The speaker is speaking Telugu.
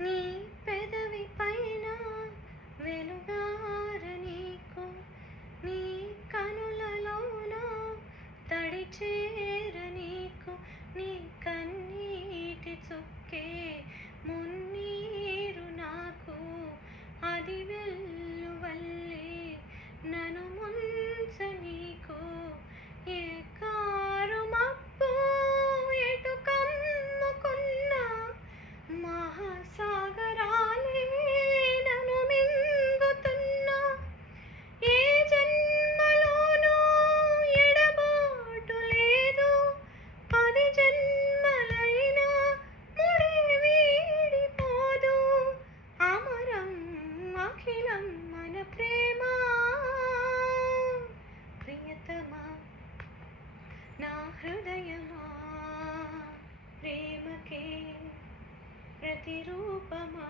నీ పెదవి పైన వెలుగార నీకు, నీ కనులలోన తడి చేర నీకు, నీ కన్నీటి చుక్కే మున్నీరు నాకు, అది వెల్లువల్లే నన్ను ముంచ నీకు. ఏ కారు మబ్బు ఎటు కమ్ముకున్నా మహాసాగరాలే నన్ను మింగుతున్నా. ఏ జన్మలోనూ ఎడబాటు లేదు, 10 జన్మలైనా ముడి వీడిపోదు. అమరం అఖిలం మన ప్రేమ. ప్రియతమా నా హృదయమా, ప్రేమకే ప్రతిరూపమా.